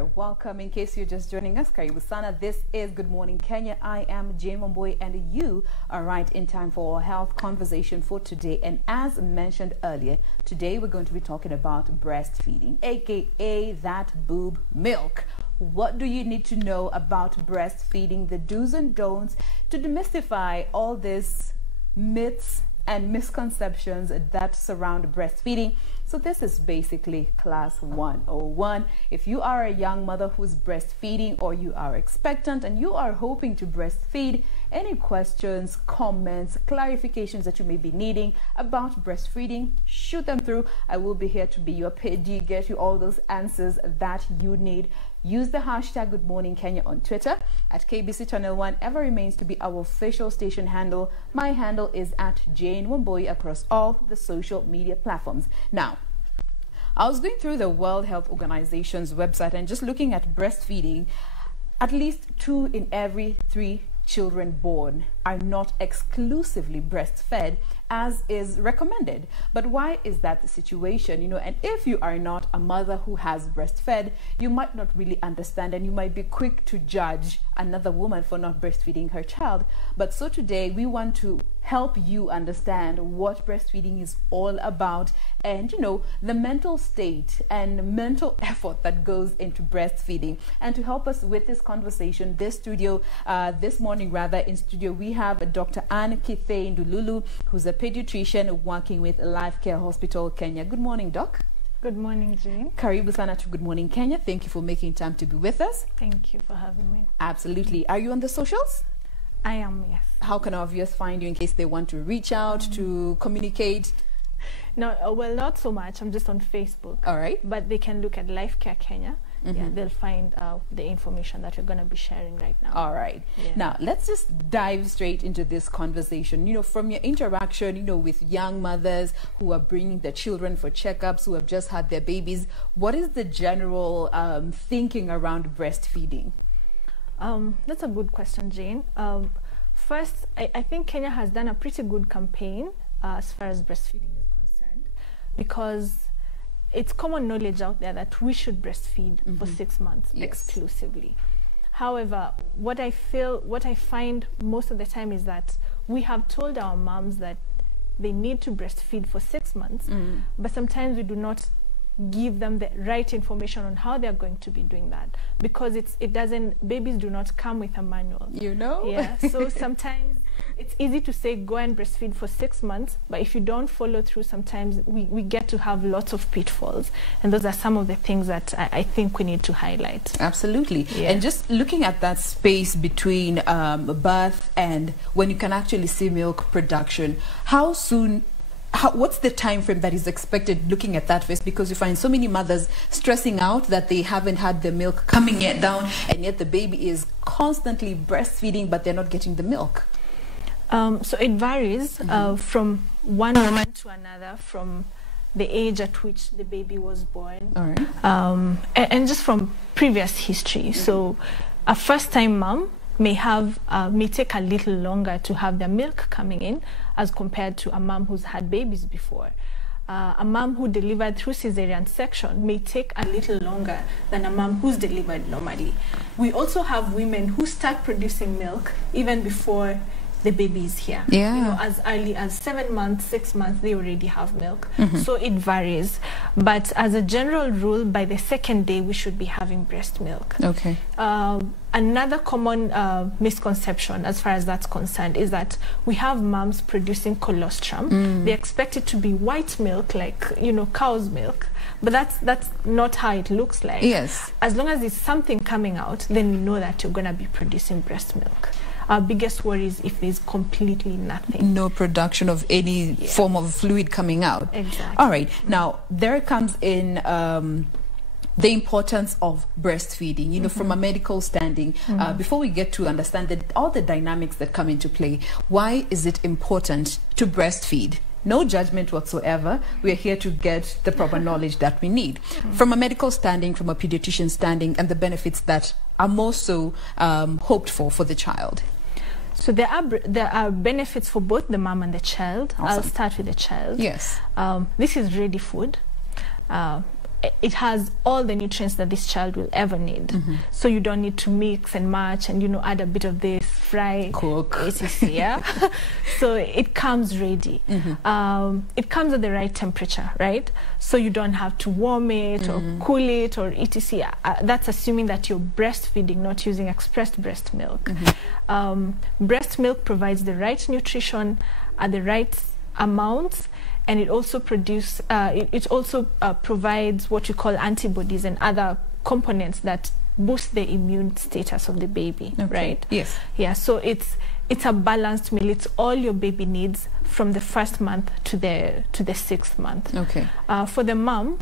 very welcome. In case you're just joining us, Karibu Sana. This is Good Morning Kenya. I am Jain Wambui, and you are right in time for our health conversation for today. And as mentioned earlier, today we're going to be talking about breastfeeding, aka that boob milk. What do you need to know about breastfeeding, the do's and don'ts, to demystify all these myths and misconceptions that surround breastfeeding? So this is basically class 101. If you are a young mother who's breastfeeding, or you are expectant and you are hoping to breastfeed, any questions, comments, clarifications that you may be needing about breastfeeding, shoot them through. I will be here to be your page, get you all those answers that you need. Use the hashtag Good Morning Kenya on Twitter. At KBC Channel 1 ever remains to be our official station handle. My handle is at Jain Wambui across all the social media platforms. Now, I was going through the World Health Organization's website and just looking at breastfeeding. At least 2 in every 3 children born are not exclusively breastfed as is recommended. But why is that the situation? And if you are not a mother who has breastfed, you might not really understand, and you might be quick to judge another woman for not breastfeeding her child. But so today we want to help you understand what breastfeeding is all about, and the mental state and mental effort that goes into breastfeeding. And to help us with this conversation, this morning in studio, we have Dr. Kithei Ndululu, who's a pediatrician working with Lifecare Hospital, Kenya. Good morning, Doc. Good morning, Jain. Karibu Sana to Good Morning Kenya. Thank you for making time to be with us. Thank you for having me. Absolutely. Are you on the socials? I am, yes. How can our viewers find you in case they want to reach out to communicate? No, well, not so much. I'm just on Facebook. All right. But they can look at Lifecare Kenya. Yeah, they'll find the information that we're going to be sharing right now. All right. Yeah. Now, let's just dive straight into this conversation. From your interaction, with young mothers who are bringing their children for checkups, who have just had their babies, what is the general thinking around breastfeeding? That's a good question, Jain. First, I think Kenya has done a pretty good campaign as far as breastfeeding is concerned, because it's common knowledge out there that we should breastfeed for 6 months exclusively. However, what I find most of the time is that we have told our moms that they need to breastfeed for 6 months, but sometimes we do not give them the right information on how they're going to be doing that, because babies do not come with a manual. Yeah, so sometimes it's easy to say go and breastfeed for 6 months, but if you don't follow through, sometimes we get to have lots of pitfalls, and those are some of the things that I think we need to highlight. Absolutely. Yeah. And just looking at that space between birth and when you can actually see milk production, how soon, what's the time frame that is expected, looking at that phase? Because you find so many mothers stressing out that they haven't had the milk coming yet down, and yet the baby is constantly breastfeeding, but they're not getting the milk. So it varies from one woman to another, from the age at which the baby was born, all right. And just from previous history. So a first-time mom may take a little longer to have their milk coming in as compared to a mom who's had babies before. A mom who delivered through cesarean section may take a little longer than a mom who's delivered normally. We also have women who start producing milk even before the baby is here. Yeah. As early as 7 months, 6 months, they already have milk. So it varies. But as a general rule, by the 2nd day, we should be having breast milk. Okay. Another common misconception as far as that's concerned is that we have moms producing colostrum. They expect it to be white milk, like, cow's milk. But that's not how it looks like. Yes. As long as there's something coming out, then we know that you're going to be producing breast milk. Our biggest worry is if there's completely nothing. No production of any form of fluid coming out. Exactly. All right. Now, there comes in the importance of breastfeeding, from a medical standing. Before we get to understand all the dynamics that come into play, why is it important to breastfeed? No judgment whatsoever. We're here to get the proper knowledge that we need. From a medical standing, from a pediatrician standing, and the benefits that are more so hoped for the child. So there are benefits for both the mom and the child. Awesome. I'll start with the child. Yes. This is ready food. it has all the nutrients that this child will ever need. So you don't need to mix and match and, you know, add a bit of this, fry, cook, etc. Yeah. So it comes ready. It comes at the right temperature, right? So you don't have to warm it or cool it or etc. That's assuming that you're breastfeeding, not using expressed breast milk. Breast milk provides the right nutrition at the right amounts, and it also provides what we call antibodies and other components that boost the immune status of the baby, right? Yes. Yeah, so it's a balanced meal. It's all your baby needs from the first month to the 6th month. Okay. For the mom,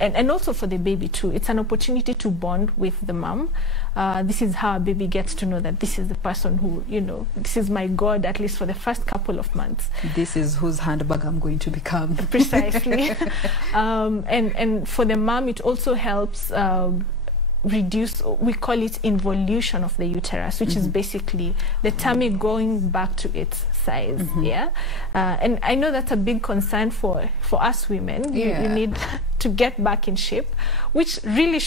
and also for the baby too, it's an opportunity to bond with the mom. This is how a baby gets to know that this is the person who, you know, this is my God, at least for the first couple of months. This is whose handbag I'm going to become. Precisely. And for the mom, it also helps reduce, we call it involution of the uterus, which is basically the tummy going back to its size. Yeah. And I know that's a big concern for us women. You need to get back in shape, which really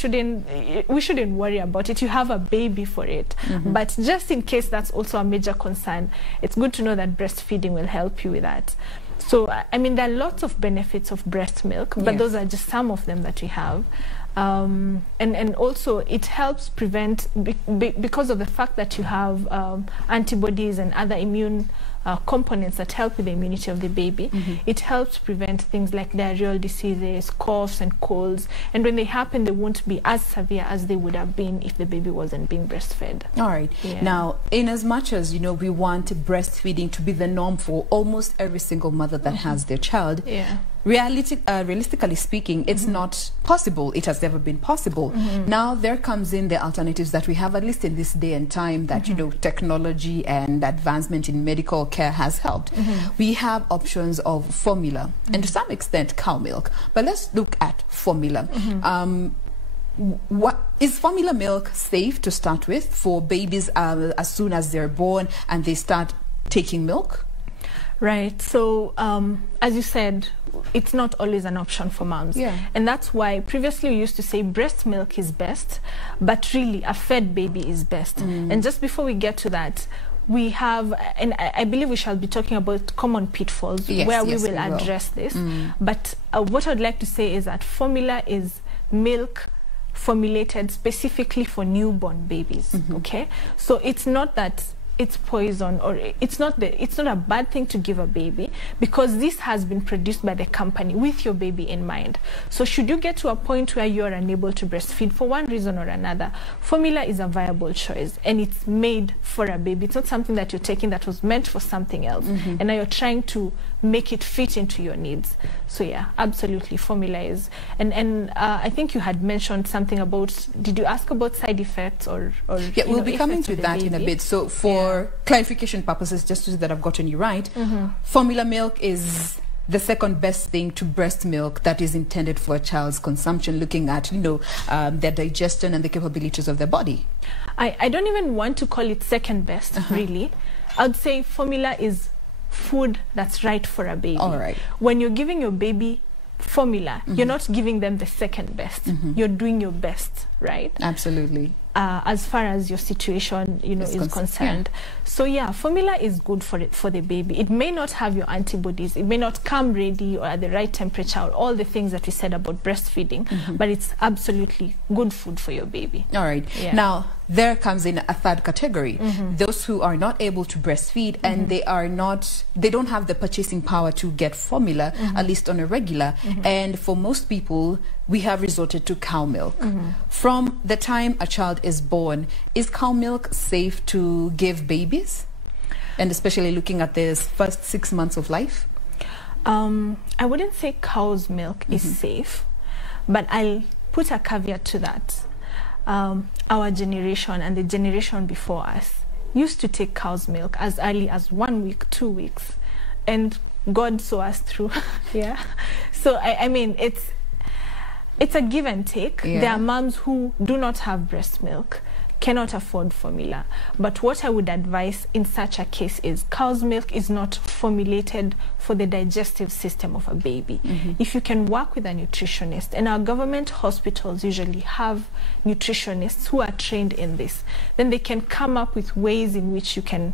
we shouldn't worry about it. You have a baby for it. But just in case that's also a major concern, it's good to know that breastfeeding will help you with that. So, I mean, there are lots of benefits of breast milk, but those are just some of them that we have. And also it helps prevent, because of the fact that you have antibodies and other immune components that help with the immunity of the baby, it helps prevent things like diarrheal diseases, coughs and colds, and when they happen, they won't be as severe as they would have been if the baby wasn't being breastfed. All right. Now, in as much as, you know, we want breastfeeding to be the norm for almost every single mother that has their child, realistically speaking, it's not possible. It has never been possible. Now there comes in the alternatives that we have, at least in this day and time, that you know, technology and advancement in medical care has helped. We have options of formula and to some extent cow milk, but let's look at formula. What is formula milk safe to start with for babies as soon as they're born and they start taking milk? Right. So as you said, it's not always an option for moms. And that's why previously we used to say breast milk is best, but really a fed baby is best. And just before we get to that, we have, and I believe we shall be talking about common pitfalls where we will address this. But what I'd like to say is that formula is milk formulated specifically for newborn babies. Okay, so it's not that it's poison, or it's not a bad thing to give a baby, because this has been produced by the company with your baby in mind. So should you get to a point where you're unable to breastfeed for one reason or another, formula is a viable choice, and it's made for a baby. It's not something that you're taking that was meant for something else, and now you're trying to make it fit into your needs. So yeah, absolutely, formula is. And I think you had mentioned something about, did you ask about side effects or yeah, we'll be coming to that in a bit. So for clarification purposes, just so that I've gotten you right, formula milk is the second best thing to breast milk that is intended for a child's consumption, looking at, you know, their digestion and the capabilities of their body. I don't even want to call it second best, really. I'd say formula is food that's right for a baby. All right. When you're giving your baby formula, you're not giving them the second best. You're doing your best, right? Absolutely. As far as your situation, you know, is concerned. So yeah, formula is good for the baby. It may not have your antibodies, it may not come ready or at the right temperature, or all the things that we said about breastfeeding, but it's absolutely good food for your baby. All right. Now there comes in a third category, those who are not able to breastfeed and they don't have the purchasing power to get formula, at least on a regular, and for most people we have resorted to cow milk. From the time a child is born, is cow milk safe to give babies? And especially looking at the first 6 months of life? I wouldn't say cow's milk is safe, but I'll put a caveat to that. Our generation and the generation before us used to take cow's milk as early as 1 week, 2 weeks, and God saw us through. So I mean, it's a give and take. There are moms who do not have breast milk, cannot afford formula. But what I would advise in such a case is cow's milk is not formulated for the digestive system of a baby. If you can work with a nutritionist, and our government hospitals usually have nutritionists who are trained in this, then they can come up with ways in which you can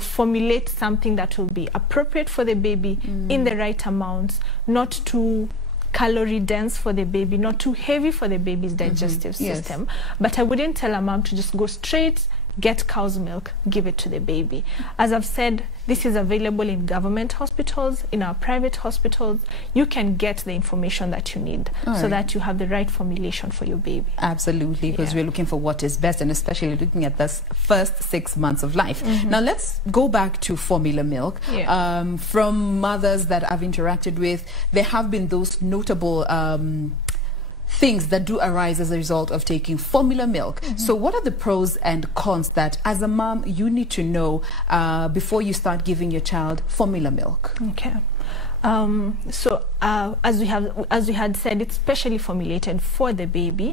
formulate something that will be appropriate for the baby in the right amounts, not too calorie dense for the baby, not too heavy for the baby's digestive system. But I wouldn't tell a mom to just go straight, get cow's milk, give it to the baby. As I've said, this is available in government hospitals, in our private hospitals. You can get the information that you need so that you have the right formulation for your baby. Absolutely, because we're looking for what is best, and especially looking at this first 6 months of life. Now let's go back to formula milk. From mothers that I've interacted with, there have been those notable things that do arise as a result of taking formula milk. So what are the pros and cons that as a mom you need to know before you start giving your child formula milk? Okay. As we had said, it's specially formulated for the baby,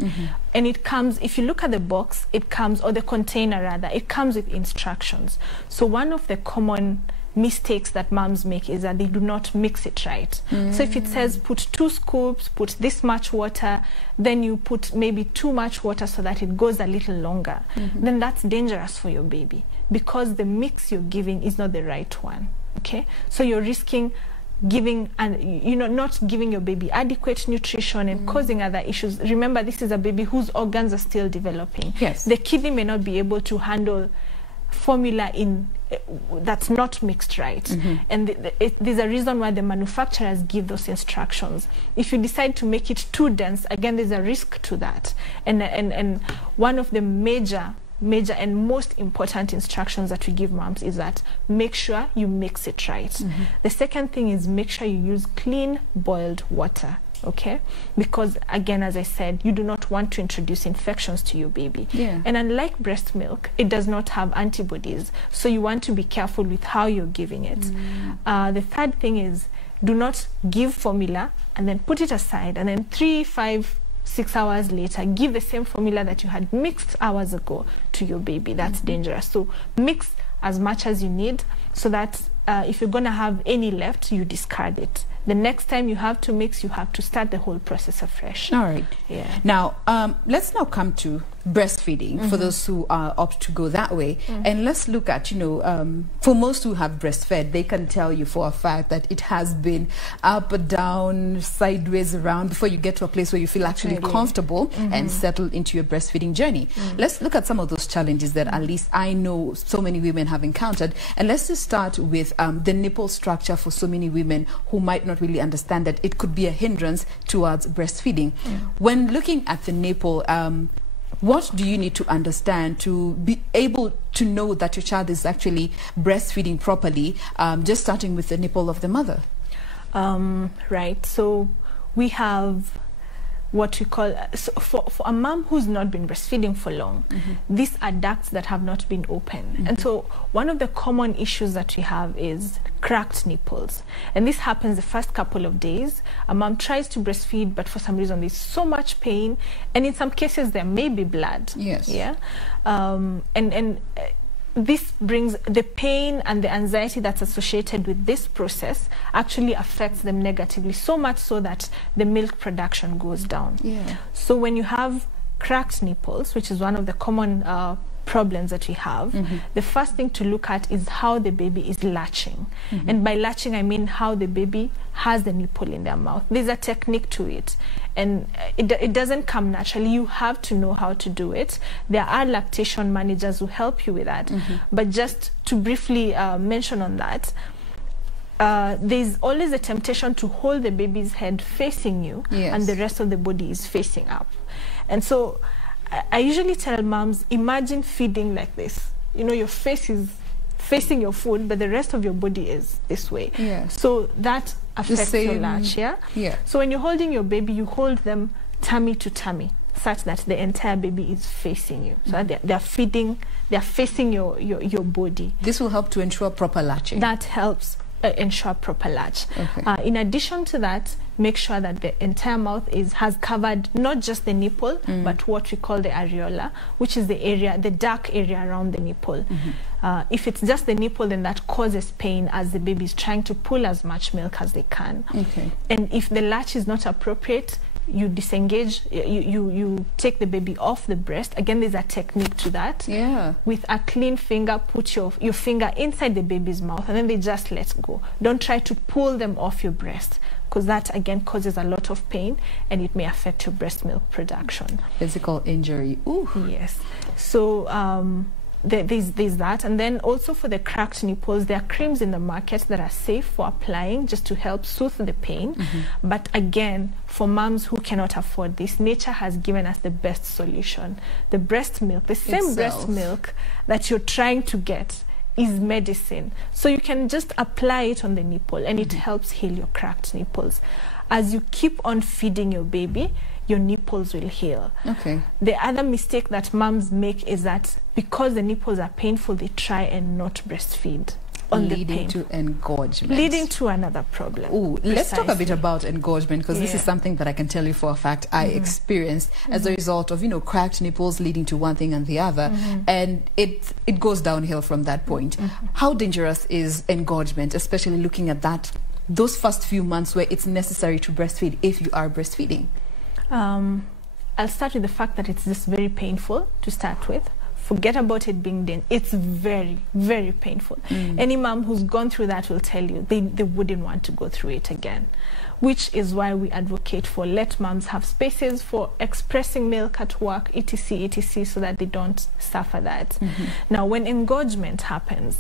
and it comes, if you look at the box, it comes, or the container rather, it comes with instructions. So one of the common mistakes that moms make is that they do not mix it right. So if it says put 2 scoops, put this much water, then you put maybe too much water so that it goes a little longer, then that's dangerous for your baby, because the mix you're giving is not the right one. Okay, so you're risking giving and not giving your baby adequate nutrition and causing other issues. Remember, this is a baby whose organs are still developing. The kidney may not be able to handle formula that's not mixed right, and there's a reason why the manufacturers give those instructions. If you decide to make it too dense, again, there's a risk to that, and one of the major and most important instructions that we give moms is that make sure you mix it right. The second thing is make sure you use clean boiled water. Okay, because again, as I said, you do not want to introduce infections to your baby. And unlike breast milk, it does not have antibodies, so you want to be careful with how you're giving it. The third thing is, do not give formula and then put it aside, and then 3, 5, 6 hours later give the same formula that you had mixed hours ago to your baby. That's dangerous. So mix as much as you need, so that if you're going to have any left, you discard it. The next time you have to mix, you have to start the whole process afresh. All right. Now, let's now come to breastfeeding for those who opt to go that way. And let's look at, for most who have breastfed, they can tell you for a fact that it has been up, down, sideways, around before you get to a place where you feel actually comfortable and settled into your breastfeeding journey. Let's look at some of those challenges that at least I know so many women have encountered. And let's just start with the nipple structure for so many women who might not really understand that it could be a hindrance towards breastfeeding. When looking at the nipple, what do you need to understand to be able to know that your child is actually breastfeeding properly, just starting with the nipple of the mother? Right, so we have what we call, for a mom who's not been breastfeeding for long, these are ducts that have not been open. And so one of the common issues that we have is cracked nipples. And this happens the first couple of days. A mom tries to breastfeed, but for some reason there's so much pain. And in some cases there may be blood. This brings the pain and the anxiety that's associated with this process actually affects them negatively, so much so that the milk production goes down. So when you have cracked nipples, which is one of the common problems that we have, the first thing to look at is how the baby is latching. And by latching, I mean how the baby has the nipple in their mouth. There's a technique to it, and it doesn't come naturally. You have to know how to do it. There are lactation managers who help you with that. But just to briefly mention on that, there's always a temptation to hold the baby's head facing you, and the rest of the body is facing up. And so I usually tell moms, imagine feeding like this. Your face is facing your food, but the rest of your body is this way. So that affects your latch. So when you're holding your baby, you hold them tummy to tummy, such that the entire baby is facing you. So they're facing your body. This will help to ensure proper latching. That helps ensure proper latch. Okay. In addition to that, make sure that the entire mouth has covered not just the nipple, but what we call the areola, which is the dark area around the nipple. If it's just the nipple, then that causes pain as the baby is trying to pull as much milk as they can. Okay. And if the latch is not appropriate, you disengage, you take the baby off the breast. Again, there's a technique to that. Yeah. With a clean finger, put your finger inside the baby's mouth, and then they just let go. Don't try to pull them off your breast, because that again causes a lot of pain, and it may affect your breast milk production. Physical injury. Ooh. Yes. So there's that. And then also for the cracked nipples, there are creams in the market that are safe for applying, just to help soothe the pain. But again, for moms who cannot afford this, nature has given us the best solution. The breast milk, the same breast milk that you're trying to get, is medicine. So you can just apply it on the nipple, and it helps heal your cracked nipples. As you keep on feeding your baby, your nipples will heal. Okay. The other mistake that moms make is that because the nipples are painful, they try and not breastfeed on the pain. Leading to engorgement. Leading to another problem. Ooh, let's talk a bit about engorgement, because this is something that I can tell you for a fact I experienced as a result of, cracked nipples leading to one thing and the other. And it goes downhill from that point. How dangerous is engorgement, especially looking at those first few months where it's necessary to breastfeed if you are breastfeeding? I'll start with the fact that it's just very painful to start with. Forget about it being done. It's very, very painful. Any mom who's gone through that will tell you they wouldn't want to go through it again, which is why we advocate for let moms have spaces for expressing milk at work, etc., etc., so that they don't suffer that. Now, when engorgement happens,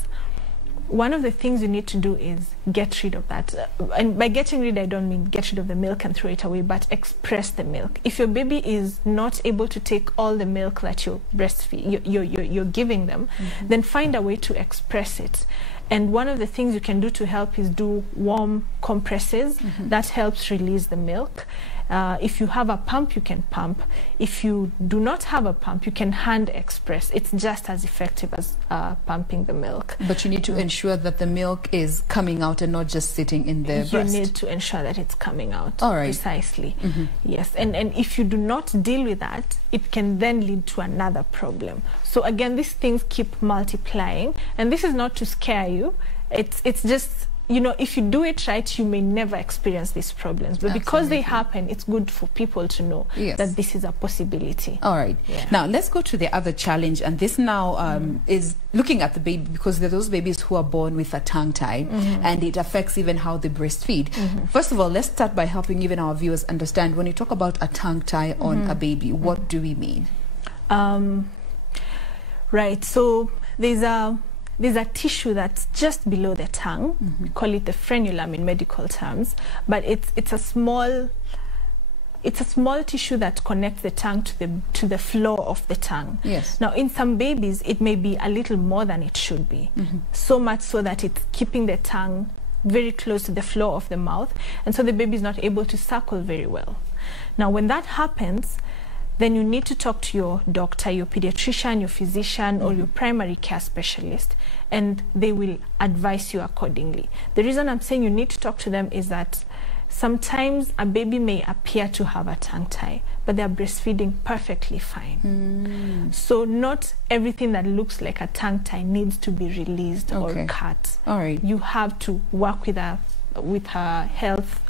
one of the things you need to do is get rid of that. And by getting rid, I don't mean get rid of the milk and throw it away, but express the milk. If your baby is not able to take all the milk that you're you're giving them, then find a way to express it. And one of the things you can do to help is do warm compresses. That helps release the milk. If you have a pump, you can pump. If you do not have a pump, you can hand express. It's just as effective as pumping the milk. But you need to ensure that the milk is coming out and not just sitting in the breast. You need to ensure that it's coming out. All right. Precisely. Yes. And if you do not deal with that, it can then lead to another problem. So again, these things keep multiplying. And this is not to scare you. It's just, if you do it right, you may never experience these problems. But because they happen, it's good for people to know that this is a possibility. All right. Yeah. Now, let's go to the other challenge. And this now is looking at the baby, because there are those babies who are born with a tongue tie, and it affects even how they breastfeed. First of all, let's start by helping even our viewers understand, when you talk about a tongue tie on a baby, what do we mean? Right. So there's a tissue that's just below the tongue. We call it the frenulum in medical terms, but it's a small tissue that connects the tongue to the floor of the tongue. Yes. Now, in some babies, it may be a little more than it should be, so much so that it's keeping the tongue very close to the floor of the mouth, and so the baby is not able to suckle very well. Now, when that happens, then you need to talk to your doctor, your pediatrician, your physician, or your primary care specialist, and they will advise you accordingly. The reason I'm saying you need to talk to them is that sometimes a baby may appear to have a tongue tie, but they're breastfeeding perfectly fine. So not everything that looks like a tongue tie needs to be released or cut. All right. You have to work with a health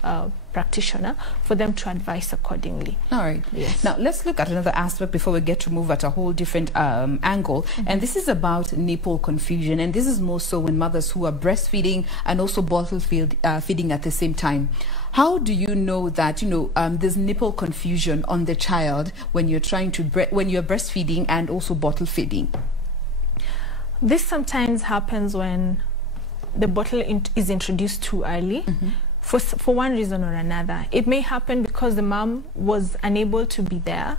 practitioner for them to advise accordingly. All right. Yes. Now, let's look at another aspect before we get to move at a whole different angle. And this is about nipple confusion. And this is more so when mothers who are breastfeeding and also bottle feeding at the same time. How do you know that, there's nipple confusion on the child when you're trying to when you're breastfeeding and also bottle feeding? This sometimes happens when the bottle is introduced too early. For one reason or another. It may happen because the mom was unable to be there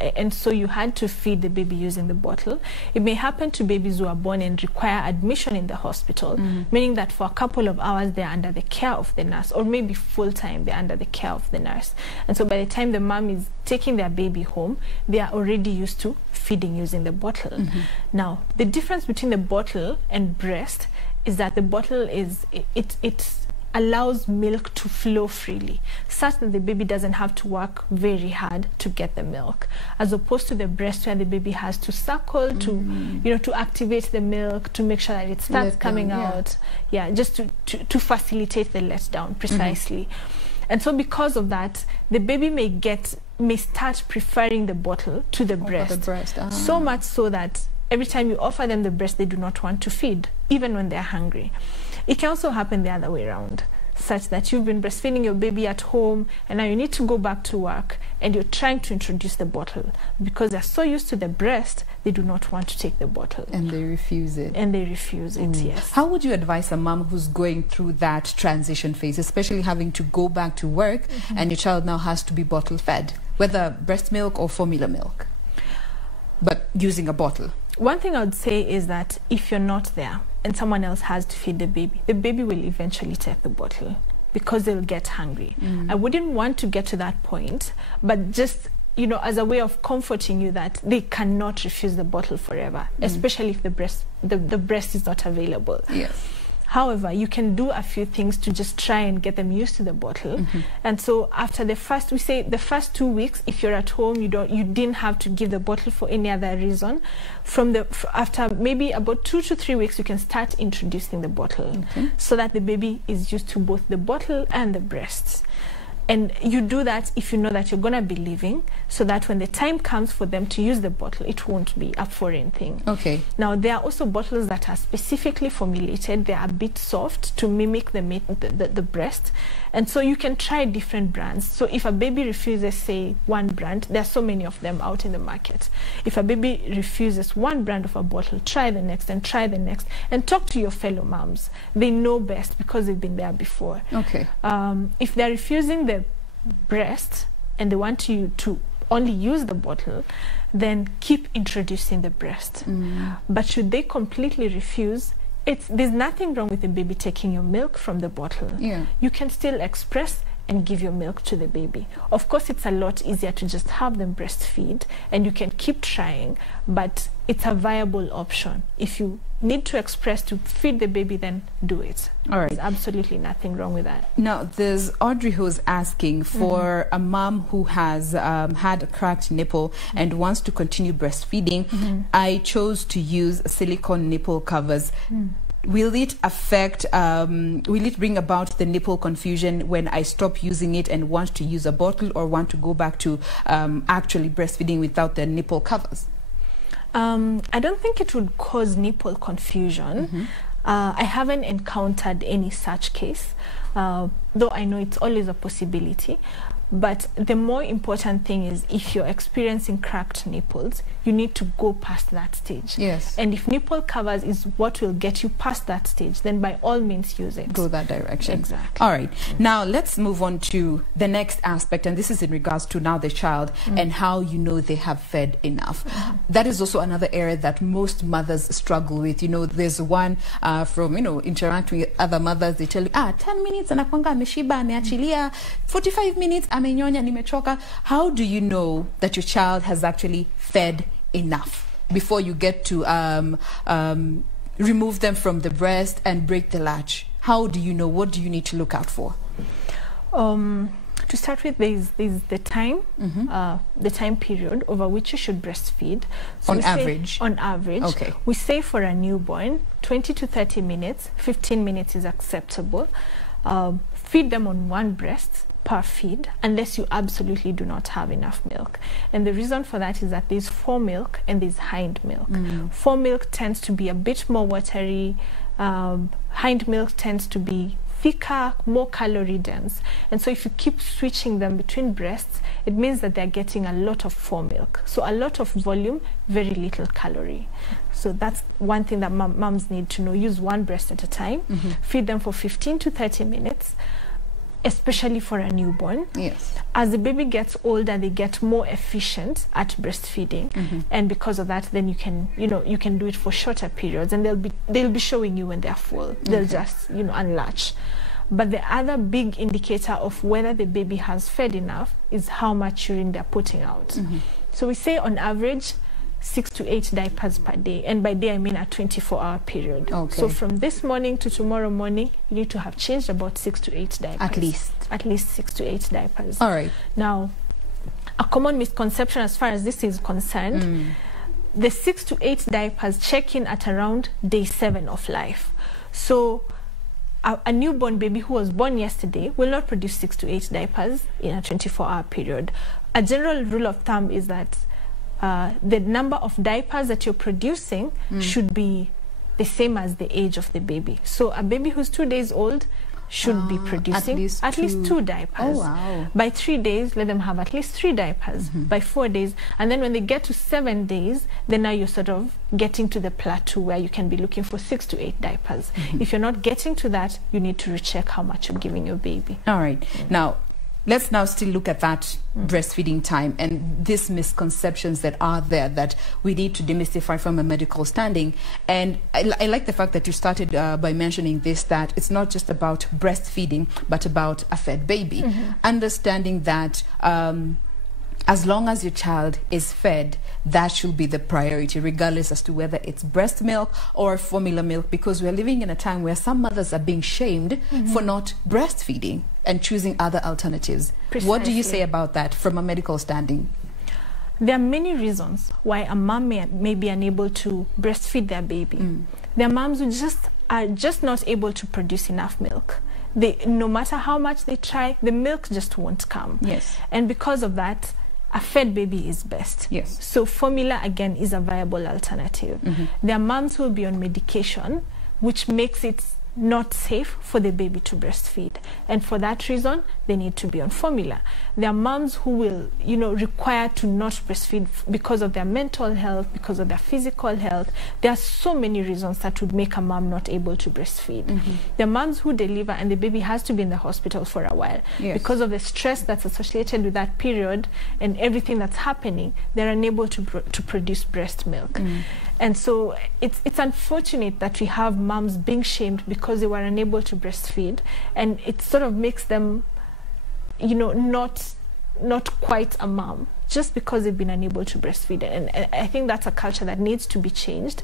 and so you had to feed the baby using the bottle. It may happen to babies who are born and require admission in the hospital, meaning that for a couple of hours they're under the care of the nurse, or maybe full time they're under the care of the nurse. And so by the time the mom is taking their baby home, they are already used to feeding using the bottle. Now, the difference between the bottle and breast is that the bottle is, it allows milk to flow freely, such that the baby doesn't have to work very hard to get the milk, as opposed to the breast, where the baby has to suckle to activate the milk, to make sure that it starts coming out, just to facilitate the letdown precisely. And so because of that, the baby may start preferring the bottle to the breast. So much so that every time you offer them the breast, they do not want to feed, even when they're hungry. It can also happen the other way around, such that you've been breastfeeding your baby at home and now you need to go back to work and you're trying to introduce the bottle. Because they're so used to the breast, they do not want to take the bottle. And they refuse it. And they refuse it, yes. How would you advise a mom who's going through that transition phase, especially having to go back to work and your child now has to be bottle fed, whether breast milk or formula milk, but using a bottle? One thing I would say is that if you're not there and someone else has to feed the baby will eventually take the bottle because they'll get hungry. I wouldn't want to get to that point, but just, you know, as a way of comforting you that they cannot refuse the bottle forever, especially if the breast is not available. Yes. However, you can do a few things to just try and get them used to the bottle. And so after the first, we say the first 2 weeks, if you're at home, you didn't have to give the bottle for any other reason. After maybe about 2 to 3 weeks, you can start introducing the bottle so that the baby is used to both the bottle and the breasts. And you do that if you know that you're going to be leaving, so that when the time comes for them to use the bottle, it won't be a foreign thing. Okay. Now, there are also bottles that are specifically formulated. They are a bit soft to mimic the breast. And so you can try different brands. So if a baby refuses, say, one brand, there are so many of them out in the market. If a baby refuses one brand of a bottle, try the next and try the next. And talk to your fellow moms. They know best because they've been there before. Okay. If they're refusing the breast and they want you to only use the bottle, then keep introducing the breast. But should they completely refuse, there's nothing wrong with the baby taking your milk from the bottle. You can still express and give your milk to the baby. Of course, it's a lot easier to just have them breastfeed, and you can keep trying, but it's a viable option. If you need to express to feed the baby, then do it. All right. There's absolutely nothing wrong with that. Now, there's Audrey who's asking for a mom who has had a cracked nipple and wants to continue breastfeeding. I chose to use silicone nipple covers. Will it affect, will it bring about the nipple confusion when I stop using it and want to use a bottle, or want to go back to actually breastfeeding without the nipple covers? I don't think it would cause nipple confusion. I haven't encountered any such case, though I know it's always a possibility. But the more important thing is, if you're experiencing cracked nipples, you need to go past that stage. Yes. And if nipple covers is what will get you past that stage, then by all means use it. Go that direction. Exactly. All right. Now let's move on to the next aspect, and this is in regards to now the child and how you know they have fed enough. That is also another area that most mothers struggle with. You know, there's one from, you know, interacting with other mothers, they tell you, 10 minutes anakwanga ameshiba, ameachilia, 45 minutes amenyonya, nimechoka. How do you know that your child has actually fed enough before you get to remove them from the breast and break the latch? How do you know? What do you need to look out for? To start with, there's the time, the time period over which you should breastfeed. So on average? On average. Okay. We say for a newborn, 20 to 30 minutes, 15 minutes is acceptable. Feed them on one breast per feed, unless you absolutely do not have enough milk. And the reason for that is that there's foremilk and there's hind milk. Foremilk tends to be a bit more watery. Hind milk tends to be thicker, more calorie dense. And so if you keep switching them between breasts, it means that they're getting a lot of foremilk. So a lot of volume, very little calorie. So that's one thing that moms need to know. Use one breast at a time. Feed them for 15 to 30 minutes. especially for a newborn. Yes. As the baby gets older, they get more efficient at breastfeeding, and because of that, then you can do it for shorter periods, and they'll be showing you when they're full. They'll just unlatch. But the other big indicator of whether the baby has fed enough is how much urine they're putting out. So we say on average 6 to 8 diapers per day, and by day I mean a 24-hour period. Okay. So from this morning to tomorrow morning, you need to have changed about 6 to 8 diapers. At least 6 to 8 diapers. All right. Now, a common misconception as far as this is concerned, the 6 to 8 diapers check in at around day 7 of life. So a newborn baby who was born yesterday will not produce 6 to 8 diapers in a 24-hour period. A general rule of thumb is that the number of diapers that you're producing should be the same as the age of the baby. So a baby who's 2 days old should be producing at least 2 diapers. Oh, wow. By 3 days, let them have at least 3 diapers. By 4 days, and then when they get to 7 days, then now you're sort of getting to the plateau where you can be looking for 6 to 8 diapers. If you're not getting to that, you need to recheck how much you're giving your baby. All right. Now, let's now still look at that breastfeeding time and these misconceptions that are there that we need to demystify from a medical standing. And I like the fact that you started by mentioning this, that it's not just about breastfeeding, but about a fed baby. Understanding that as long as your child is fed, that should be the priority, regardless as to whether it's breast milk or formula milk, because we're living in a time where some mothers are being shamed for not breastfeeding and choosing other alternatives. Precisely. What do you say about that from a medical standing? There are many reasons why a mom may be unable to breastfeed their baby. There are moms who are just not able to produce enough milk. No matter how much they try, the milk just won't come. Yes. And because of that, a fed baby is best. Yes. So formula, again, is a viable alternative. There are moms who will be on medication, which makes it not safe for the baby to breastfeed, and for that reason they need to be on formula. There are moms who will require to not breastfeed because of their mental health, because of their physical health. There are so many reasons that would make a mom not able to breastfeed. There are moms who deliver and the baby has to be in the hospital for a while. Yes. Because of the stress that's associated with that period and everything that's happening, they're unable to produce breast milk. And so it's unfortunate that we have moms being shamed because they were unable to breastfeed, and it sort of makes them, not quite a mom just because they've been unable to breastfeed. And I think that's a culture that needs to be changed.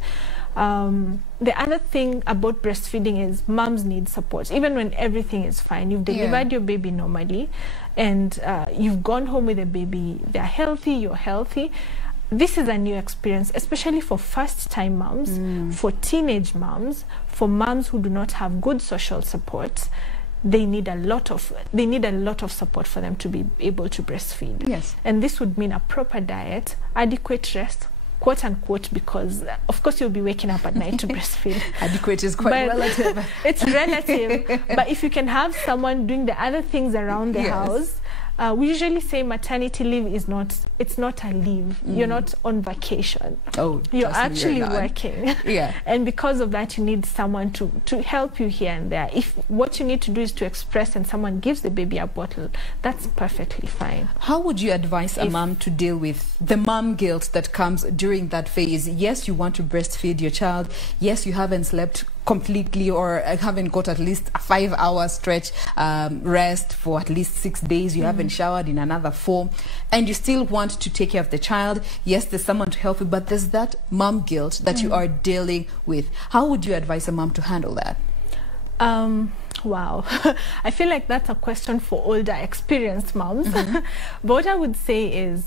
The other thing about breastfeeding is moms need support. Even when everything is fine, you've delivered your baby normally, and you've gone home with a baby, they're healthy, you're healthy. This is a new experience, especially for first-time moms, for teenage moms, for moms who do not have good social support. They need a lot of support for them to be able to breastfeed. Yes. And this would mean a proper diet, adequate rest, quote unquote, because of course you'll be waking up at night to breastfeed. Adequate is quite relative. It's relative. But if you can have someone doing the other things around the house, we usually say maternity leave is not a leave. You're not on vacation. Oh, you're actually working. Yeah. And because of that, you need someone to help you here and there. If what you need to do is to express and someone gives the baby a bottle, that's perfectly fine. How would you advise a mom to deal with the mom guilt that comes during that phase? Yes, you want to breastfeed your child. Yes, you haven't slept completely or haven't got at least a 5-hour stretch rest for at least 6 days. You haven't showered in another 4, and you still want to take care of the child. Yes, there's someone to help you, but there's that mom guilt that you are dealing with. How would you advise a mom to handle that? Wow. I feel like that's a question for older, experienced moms. But what I would say is,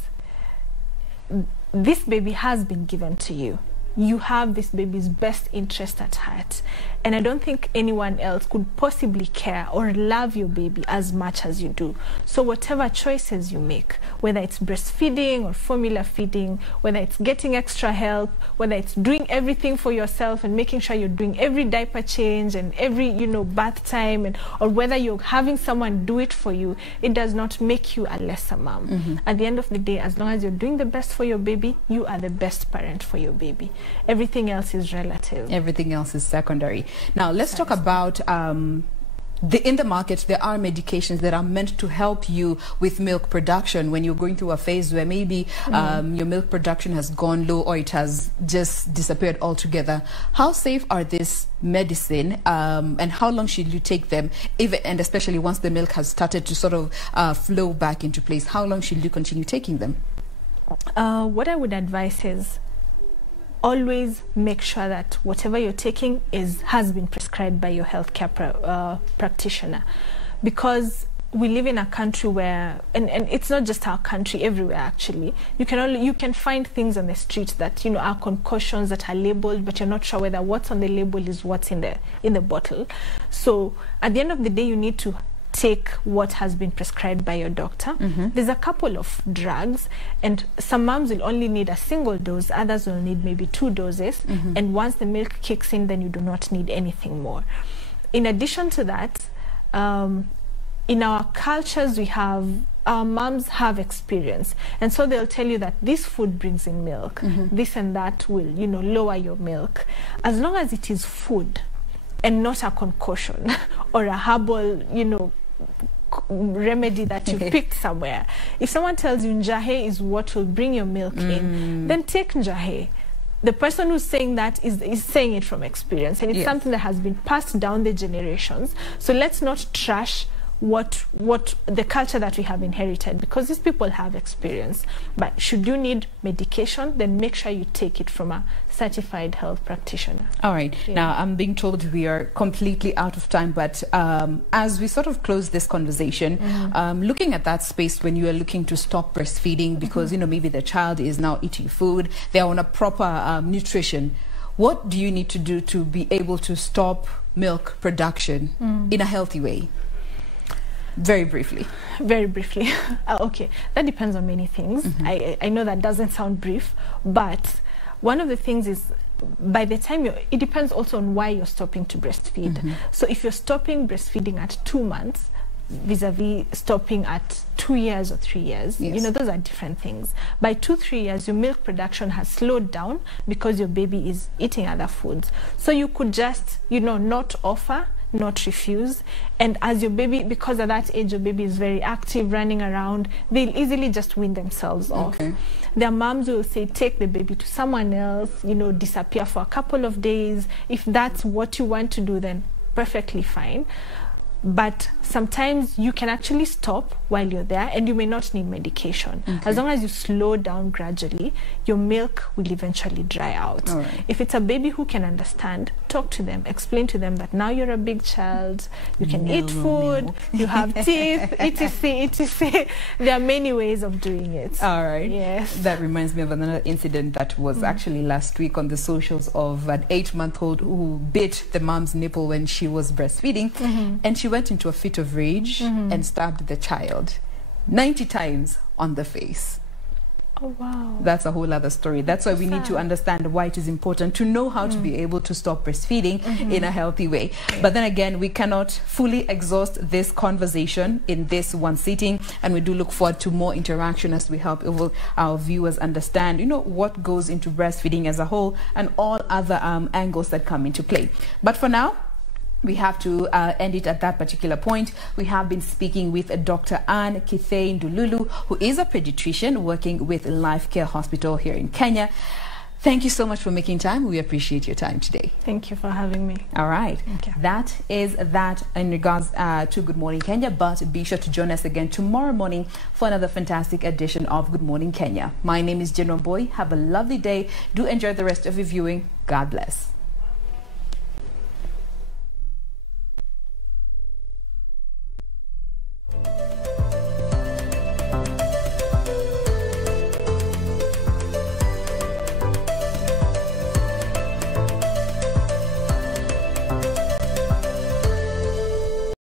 this baby has been given to you. You have this baby's best interest at heart, and I don't think anyone else could possibly care or love your baby as much as you do. So whatever choices you make, whether it's breastfeeding or formula feeding, whether it's getting extra help, whether it's doing everything for yourself and making sure you're doing every diaper change and every bath time, or whether you're having someone do it for you, it does not make you a lesser mom. At the end of the day, as long as you're doing the best for your baby, you are the best parent for your baby. Everything else is relative. Everything else is secondary. Now let's talk about in the market, there are medications that are meant to help you with milk production when you're going through a phase where maybe your milk production has gone low or it has just disappeared altogether. How safe are these medicine, and how long should you take them, and especially once the milk has started to sort of flow back into place? How long should you continue taking them? What I would advise is always make sure that whatever you're taking has been prescribed by your healthcare practitioner, because we live in a country where, and it's not just our country, everywhere actually, you can find things on the street that are concoctions that are labeled, but you're not sure whether what's on the label is what's in the bottle. So at the end of the day, you need to take what has been prescribed by your doctor. There's a couple of drugs, and some moms will only need a single dose, others will need maybe 2 doses, and once the milk kicks in, then you do not need anything more. In addition to that, in our cultures, our moms have experience, and so they'll tell you that this food brings in milk, this and that will lower your milk. As long as it is food and not a concoction or a herbal remedy that you picked somewhere. If someone tells you njahe is what will bring your milk in, then take njahe. The person who's saying that is saying it from experience, and it's something that has been passed down the generations. So let's not trash what the culture that we have inherited, because these people have experience. But should you need medication, then make sure you take it from a certified health practitioner. All right. Now I'm being told we are completely out of time, but as we sort of close this conversation, looking at that space when you are looking to stop breastfeeding because maybe the child is now eating food, they are on a proper nutrition, what do you need to do to be able to stop milk production in a healthy way? Very briefly. Very briefly. Okay, that depends on many things. I know that doesn't sound brief, but one of the things is, by the time it depends also on why you're stopping to breastfeed. So if you're stopping breastfeeding at 2 months vis-a-vis stopping at 2 years or 3 years, those are different things. By 2-3 years, your milk production has slowed down because your baby is eating other foods. So you could just not offer, not refuse, and as your baby, because at that age your baby is very active, running around, they'll easily just wean themselves off. Their moms will say take the baby to someone else, disappear for a couple of days. If that's what you want to do, then perfectly fine. But sometimes you can actually stop while you're there, and you may not need medication. As long as you slow down gradually, your milk will eventually dry out. If it's a baby who can understand, talk to them, explain to them that now you're a big child, you can eat food, you have teeth, etc, etc. There are many ways of doing it. All right. Yes. That reminds me of another incident that was actually last week on the socials of an 8-month-old who bit the mom's nipple when she was breastfeeding, and she went into a fit of rage and stabbed the child 90 times on the face. Oh, wow. That's a whole other story. That's why we need to understand why it is important to know how to be able to stop breastfeeding in a healthy way. But then again, we cannot fully exhaust this conversation in this one sitting, and we do look forward to more interaction as we help our viewers understand, what goes into breastfeeding as a whole and all other angles that come into play. But for now, we have to end it at that particular point. We have been speaking with Dr. Kithei Ndululu, who is a pediatrician working with Lifecare Hospital here in Kenya. Thank you so much for making time. We appreciate your time today. Thank you for having me. All right. Okay. That is that in regards to Good Morning Kenya, but be sure to join us again tomorrow morning for another fantastic edition of Good Morning Kenya. My name is Jain. Have a lovely day. Do enjoy the rest of your viewing. God bless.